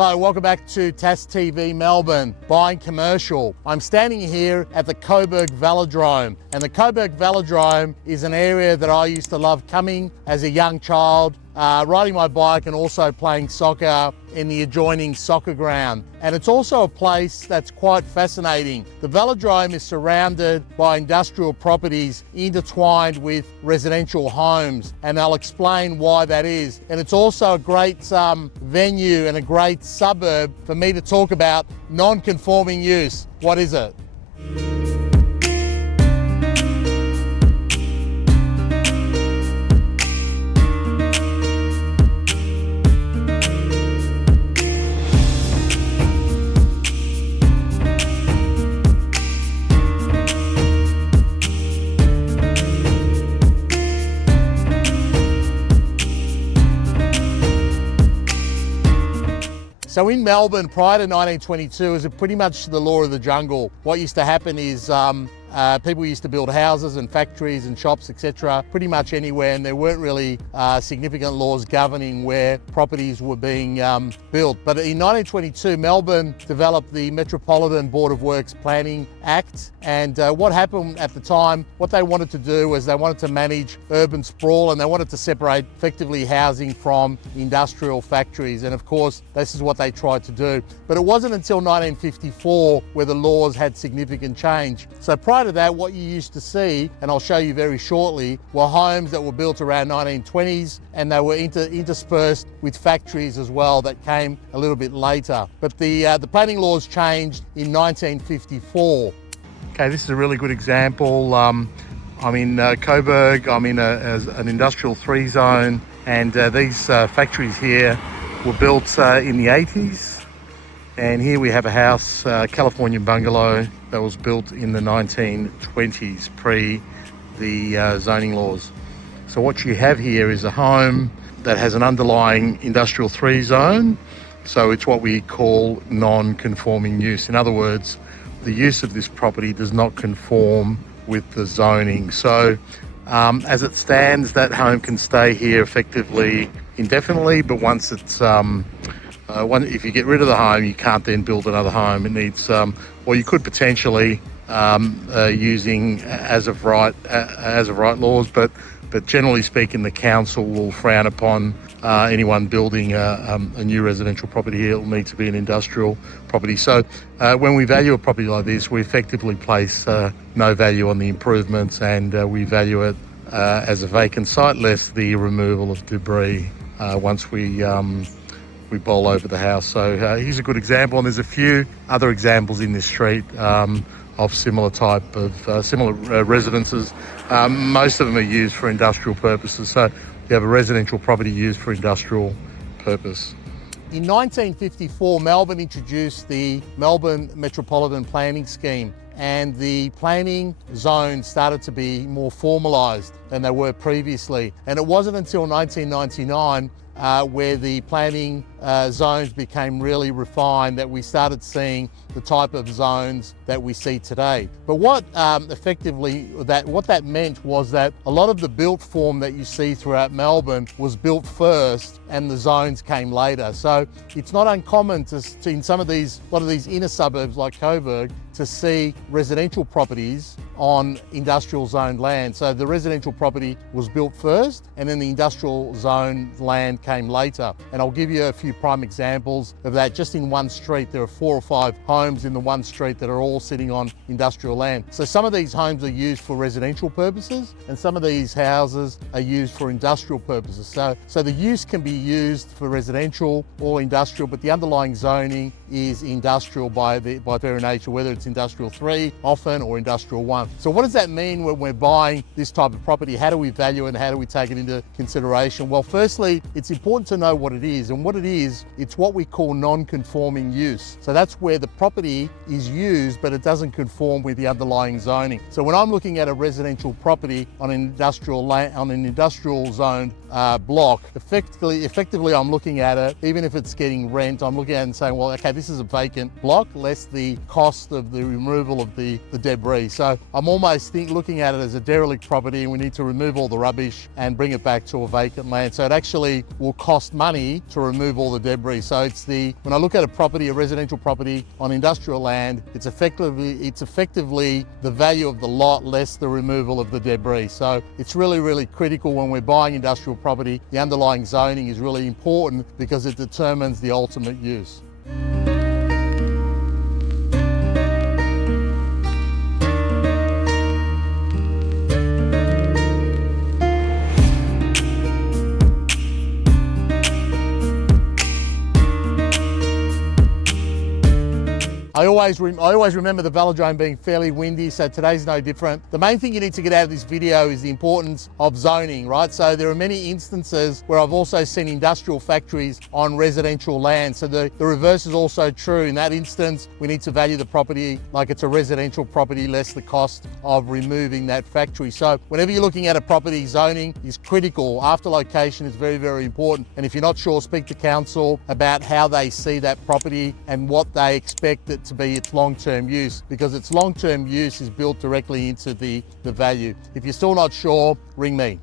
Hello, welcome back to TASS TV Melbourne, buying commercial. I'm standing here at the Coburg Velodrome, and the Coburg Velodrome is an area that I used to love coming as a young child, riding my bike and also playing soccer in the adjoining soccer ground. And it's also a place that's quite fascinating. The Velodrome is surrounded by industrial properties intertwined with residential homes, and I'll explain why that is. And it's also a great venue and a great suburb for me to talk about non-conforming use. What is it? So in Melbourne, prior to 1922, it was pretty much the law of the jungle. What used to happen is people used to build houses and factories and shops, etc., pretty much anywhere, and there weren't really significant laws governing where properties were being built. But in 1922, Melbourne developed the Metropolitan Board of Works Planning Act, and what happened at the time, what they wanted to do was they wanted to manage urban sprawl, and they wanted to separate effectively housing from industrial factories, and of course this is what they tried to do. But it wasn't until 1954 where the laws had significant change. So prior to that, what you used to see, and I'll show you very shortly, were homes that were built around 1920s, and they were interspersed with factories as well that came a little bit later. But the planning laws changed in 1954. Okay, this is a really good example. I'm in Coburg. I'm in an industrial 3 zone, and these factories here were built in the 80s. And here we have a house, Californian bungalow, that was built in the 1920s, pre the zoning laws. So what you have here is a home that has an underlying industrial 3 zone. So it's what we call non-conforming use. In other words, the use of this property does not conform with the zoning. So as it stands, that home can stay here effectively indefinitely, but once it's if you get rid of the home, you can't then build another home. It needs, or you could potentially using as of right laws, but generally speaking, the council will frown upon anyone building a new residential property here. It will need to be an industrial property. So when we value a property like this, we effectively place no value on the improvements, and we value it as a vacant site, less the removal of debris once we bowl over the house. So here's a good example, and there's a few other examples in this street of similar type of similar residences. Most of them are used for industrial purposes. So you have a residential property used for industrial purpose. In 1954, Melbourne introduced the Melbourne Metropolitan Planning Scheme, and the planning zones started to be more formalised than they were previously. And it wasn't until 1999 where the planning zones became really refined that we started seeing the type of zones that we see today. But what what that meant was that a lot of the built form that you see throughout Melbourne was built first, and the zones came later. So it's not uncommon to in a lot of these inner suburbs like Coburg to see residential properties on industrial zoned land. So the residential property was built first, and then the industrial zone land came later. And I'll give you a few prime examples of that. Just in one street, there are 4 or 5 homes in the one street that are all sitting on industrial land. So some of these homes are used for residential purposes, and some of these houses are used for industrial purposes. So the use can be used for residential or industrial, but the underlying zoning is industrial by very nature, whether it's industrial 3 often or industrial 1. So what does that mean when we're buying this type of property? How do we value it and how do we take it into consideration? Well, firstly, it's important to know what it is, and what it is, it's what we call non-conforming use. So that's where the property is used, but it doesn't conform with the underlying zoning. So when I'm looking at a residential property on an industrial zoned block, effectively I'm looking at it, even if it's getting rent, I'm looking at it and saying, well, okay, this is a vacant block, less the cost of the removal of the debris. So I'm almost looking at it as a derelict property, and we need to remove all the rubbish and bring it back to a vacant land. So it actually will cost money to remove all the debris. So when I look at a property, a residential property on industrial land, it's effectively the value of the lot less the removal of the debris. So it's really, really critical when we're buying industrial property. The underlying zoning is really important because it determines the ultimate use. I always remember the velodrome being fairly windy, so today's no different. The main thing you need to get out of this video is the importance of zoning, right? So there are many instances where I've also seen industrial factories on residential land. So the reverse is also true. In that instance, we need to value the property like it's a residential property, less the cost of removing that factory. So whenever you're looking at a property, zoning is critical. After location is very, very important. And if you're not sure, speak to council about how they see that property and what they expect it to be its long-term use, because its long-term use is built directly into the value. If you're still not sure, ring me.